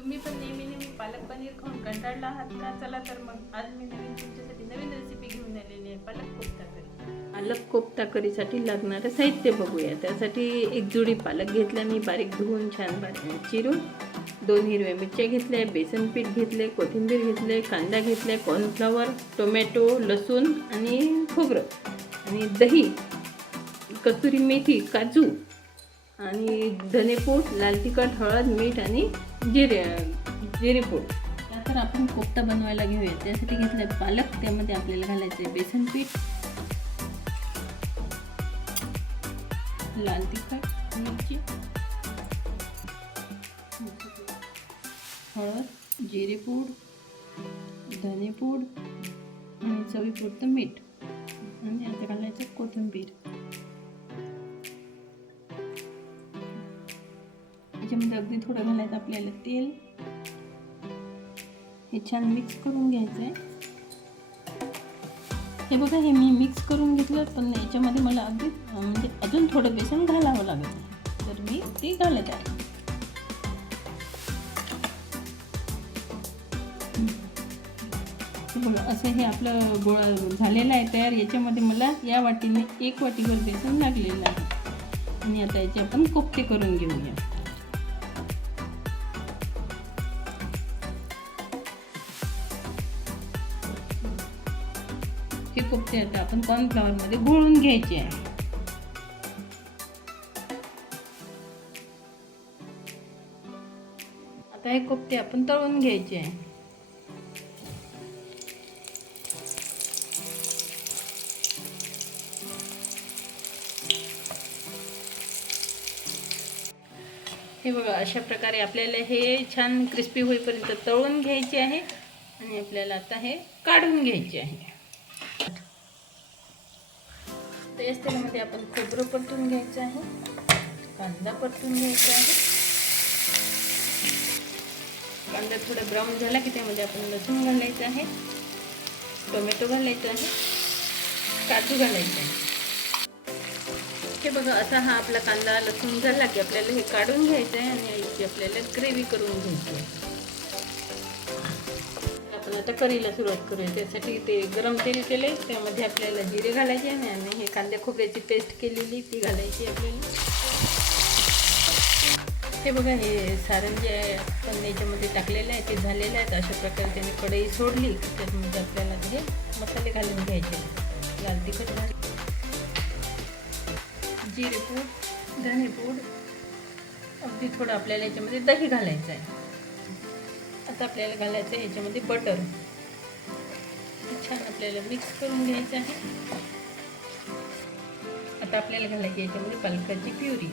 तुम्ही पण नेहमी पालक पनीर खाऊन कंटाळला आहात का? चला तर मग आज मी तुमच्यासाठी नवीन रेसिपी घेऊन आलेली आहे, पालक कोफ्ता करी. पालक कोफ्ता करीसाठी लागणारं साहित्य बघूया. त्यासाठी एक जुडी पालक घेतला मी, बारीक धुवून छान बारीक चिरून. 2 हिरव्या मिरच्या घेतल्या, बेसन पीठ घेतले, कोथिंबीर घेतले, कांदा घेतले, कॉर्नफ्लॉवर, टोमॅटो, लसूण आणि खोबरं आणि दही, कसुरी मेथी, काजू आणि धनेपूड, लाल तिखट, हळद, मीठ आणि जिरेपूड. तर आपण कोफ्ता बनवायला घेऊया. त्यासाठी घेतले पालक, त्यामध्ये आपल्याला घालायचे बेसन पीठ, लाल तिखट, मिरची, हळद, जिरेपूड, धनेपूड आणि चवीपुरतं मीठ आणि आता घालायचं कोथिंबीर. त्याच्यामध्ये अगदी थोडं घालायचं आपल्याला तेल. हे छान मिक्स करून घ्यायचं आहे. हे बघा, हे मी मिक्स करून घेतलं, पण याच्यामध्ये मला अगदी म्हणजे अजून थोडं बेसन घालावं लागेल, तर मी ते घालत आहे. बघा, असं हे आपलं गोळा झालेलं आहे तयार. याच्यामध्ये मला या वाटीने 1 वाटीभर बेसन लागलेलं आहे आणि आता याचे आपण कोफ्ते करून घेऊया. हे कोफ्ते आता आपण कॉर्नफ्लॉवरमध्ये घोळून घ्यायचे आहे. आता हे कोफ्ते आपण तळून घ्यायचे आहे. हे बघा, अशा प्रकारे आपल्याला हे छान क्रिस्पी होईपर्यंत तळून घ्यायचे आहे आणि आपल्याला आता हे काढून घ्यायचे आहे. त्याच तेलामध्ये आपण खोबरं परतून घ्यायचं आहे, कांदा परतून घ्यायचा आहे. कांदा थोडा ब्राऊन झाला की त्यामध्ये आपण लसूण घालायचं आहे, टोमॅटो घालायचं आहे, काजू घालायचं आहे. हे बघा, असा हा आपला कांदा लसूण झाला की आपल्याला हे काढून घ्यायचं आहे आणि याची आपल्याला ग्रेव्ही करून घ्यायची आहे. आपण आता करीला सुरुवात करूया. त्यासाठी ते गरम तेल केले, त्यामध्ये आपल्याला जिरे घालायचे आणि हे कांद्या खोबऱ्याची पेस्ट केलेली ती घालायची आपल्याला. हे बघा, हे सारण जे आपण याच्यामध्ये टाकलेलं आहे ते झालेलं आहे. अशा प्रकारे त्याने कढई सोडली की त्यामध्ये आपल्याला हे मसाले घालून घ्यायचे. लाल तिखट घाल, जिरेपूड, धनेपूड, अगदी थोडं आपल्याला याच्यामध्ये दही घालायचं आहे. आता आपल्याला घालायचं आहे याच्यामध्ये बटर. छान आपल्याला मिक्स करून घ्यायचं आहे. आता आपल्याला घालायची याच्यामध्ये पालकाची प्युरी.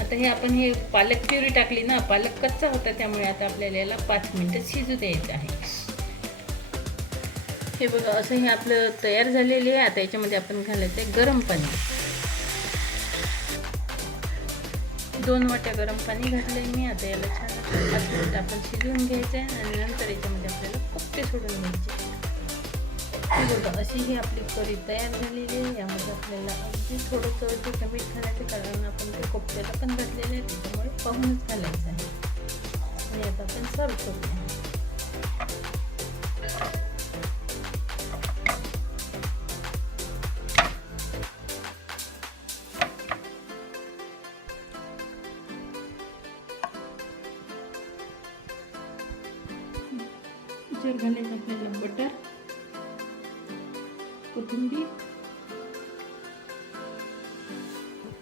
आता हे आपण हे पालक प्युरी टाकली ना, पालक कच्चा होता त्यामुळे आता आपल्याला याला 5 मिनिटं शिजू द्यायचं आहे. हे बघा, असं हे आपलं तयार झालेले आहे. आता याच्यामध्ये आपण घालायचं आहे गरम पाणी. 2 वाट्या गरम पाणी घातलंय मी. आता याला छान 5 मिनिटं आपण शिजवून घ्यायचं आहे आणि नंतर याच्यामध्ये आपल्याला कोफ्ते सोडून घ्यायचे. हे बघा, अशी ही आपली करी तयार झालेली आहे. यामध्ये आपल्याला अगदी थोडं चवीपुरतं मीठ घालायचं, कारण आपण ते कोफ्त्याला पण घातलेलं आहे, त्याच्यामुळे पाहूनच घालायचं आहे. आणि आता आपण सर्व करूया. त्याच्यावर घालायचं आपल्याला बटर, कोथिंबीर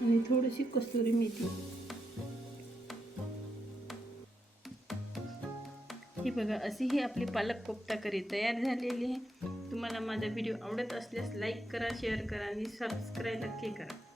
आणि थोडीशी कसुरी मेथी. ही बघा, अशी ही आपली पालक कोफ्ता करी तयार झालेली आहे. तुम्हाला माझा व्हिडिओ आवडत असल्यास लाईक करा, शेअर करा आणि सबस्क्राईब नक्की करा.